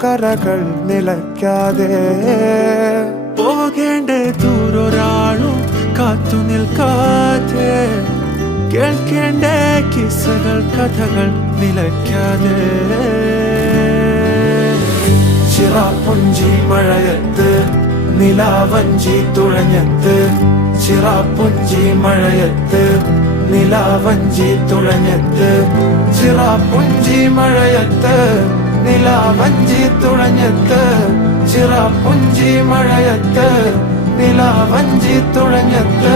കരകൾ നിലയ്ക്കാതെ പോകേണ്ട ദൂരൊരാളും കാത്തു നിൽക്കാതെ കേൾക്കേണ്ട കിസ്സകൾ കഥകൾ നിലയ്ക്കാതെ ചിറാപ്പുഞ്ചി മഴയത്ത് നിലാവഞ്ചി തുഴഞ്ഞത്ത് ചിറാപ്പുഞ്ചി മഴയത്ത് നിലാവഞ്ചി തുഴഞ്ഞത്ത് ചിറാപ്പുഞ്ചി മഴയത്ത് നിലാവഞ്ചി തുഴഞ്ഞത്ത് ചിറാപ്പുഞ്ചി മഴയത്ത് നിലാവഞ്ചി തുഴഞ്ഞത്ത്